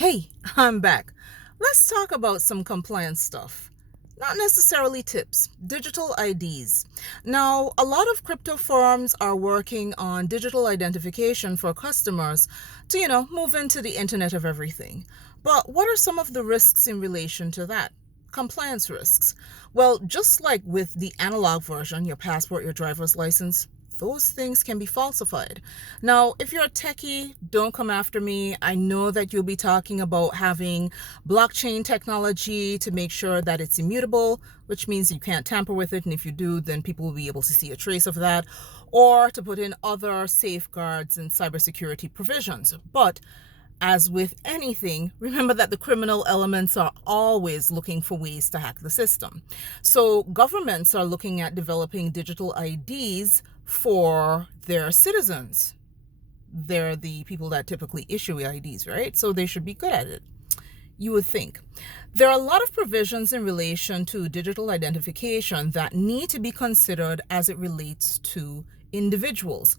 Hey, I'm back. Let's talk about some compliance stuff. Not necessarily tips, digital IDs. Now, a lot of crypto firms are working on digital identification for customers to, move into the Internet of Everything. But what are some of the risks in relation to that? Compliance risks. Well, just like with the analog version, your passport, your driver's license, those things can be falsified. Now, if you're a techie, don't come after me. I know that you'll be talking about having blockchain technology to make sure that it's immutable, which means you can't tamper with it. And if you do, then people will be able to see a trace of that, or to put in other safeguards and cybersecurity provisions. But as with anything, remember that the criminal elements are always looking for ways to hack the system. So governments are looking at developing digital IDs for their citizens. They're the people that typically issue IDs, right? So they should be good at it, you would think. There are a lot of provisions in relation to digital identification that need to be considered as it relates to individuals,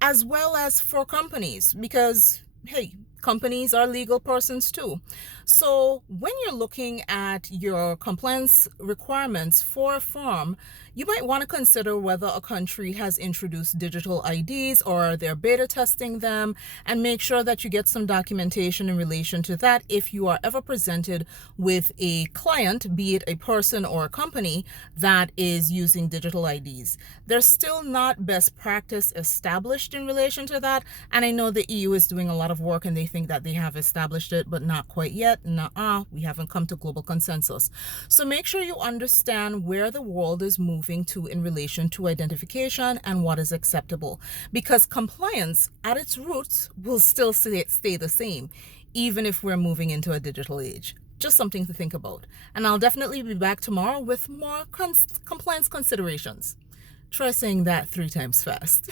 as well as for companies, because, hey, companies are legal persons too. So when you're looking at your compliance requirements for a firm, you might want to consider whether a country has introduced digital IDs or they're beta testing them, and make sure that you get some documentation in relation to that if you are ever presented with a client, be it a person or a company, that is using digital IDs. There's still not best practice established in relation to that, and I know the EU is doing a lot of work and they think that they have established it, but not quite yet. Nuh-uh, we haven't come to global consensus. So make sure you understand where the world is moving to in relation to identification and what is acceptable, because compliance at its roots will still stay the same, even if we're moving into a digital age. Just something to think about. And I'll definitely be back tomorrow with more compliance considerations. Try saying that 3 times fast.